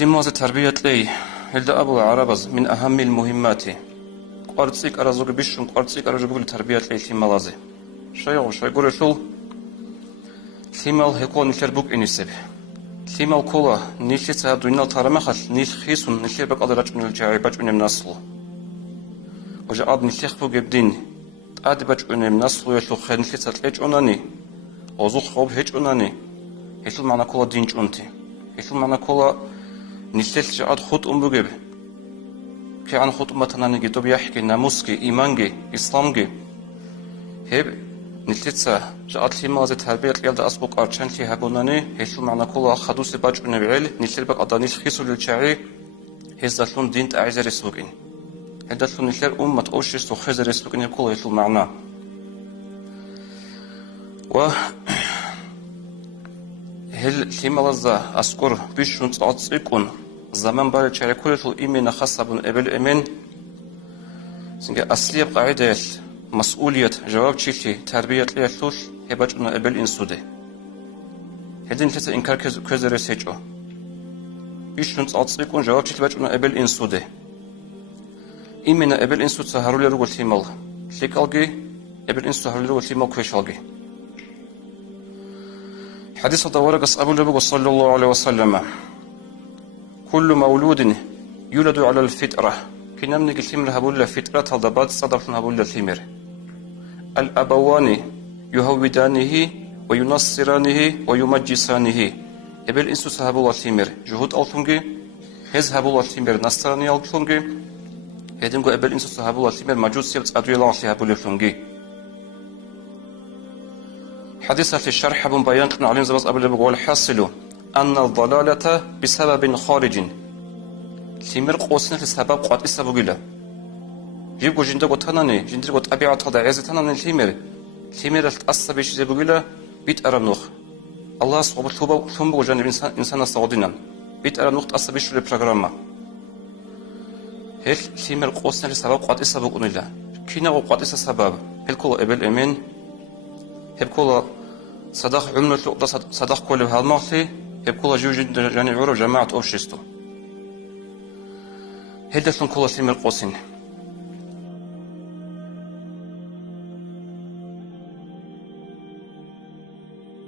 لماذا تربية لي هلدا أبو العربز من أهم المهمات قرصيك أرزوج بيشون قرصيك أرزوج بالتربية لي لماذا شيء يقول شو لمال هيكون نشربك إنسب لمال كولا نيشي سادوينا ترمخل نيش خيسون نيشي بق أدرج من الجاي بج من النسل وجا أب نيشي خفوق بدين أد بج من النسل ويشلو خير نيشي ساتلج أناني أوزو خوب هيج أناني هيشل معنا كولا دينج أنتي هيشل معنا كولا نيشتل جاد خود بجيب كي عن خود مثلا نجيتو بيحكي ناموسكي إيمانجي إسلامجي هب نيشتسا جاد لما زت تربية اليد أسبق أرشان لي هبوناني هيشل معنا كولا خدوس باج بنبعيل نيشتل بق أدانيش خيسو للشعري هزدلون دينت أعزر السوقين هزدلون نيشتل أمة أوشيس وخزر السوقين يقول هيشل معنا و هل لما لزا أذكر بيشون تعطيكون زمان برای چهره کلیتو ایمن خاصة بن ابل امن سنگ اصلی قاعده مسئولیت جواب چیلی تربیت لیتوش هباج اون ابل انسوده هدین چه انکار کزر سیچو بیشون تعطیکون جواب چیلی باج اون ابل انسوده ایمن ابل انسود سهرولی رو گلتی مال لیکالگی ابل انسود سهرولی رو گلتی مال کوشالگی حديث دوارق أبو النبي صلى الله عليه وسلم كل مولود يولد على الفطرة كنا من الثمر هبول الفطرة هذا بعد صدق هبول الثمر الأبوان يهودانه وينصرانه ويمجسانه ابل إنسوس هبول الثمر جهود ألتونجي هز هبول الثمر نصراني ألتونجي هدينغو ابل إنسوس هبول الثمر مجوس يبت أدويلان هبول الثمر حديث في الشرح ابن بيان ابن علي زباز أبو النبي والحاصل أن الضلالة بسبب خارج ثمر قوسنا لسبب قد السبب له جيبو جندو تناني جندو طبيعة هذا عز تناني ثمر الأصل بيجيبو له بيت أرنوخ الله سبحانه وتعالى ثم بوجان إنسان السعودينا بيت أرنوخ أصل بيجي البرنامج هل ثمر قوسنا لسبب قد السبب له كنا وقد السبب هل كل ابل أمين هل كل صدق عمل صدق كل هالماضي هبكولا جوجد جاني عرو جماعة أوشيستو هدفن كل ثمر قوسين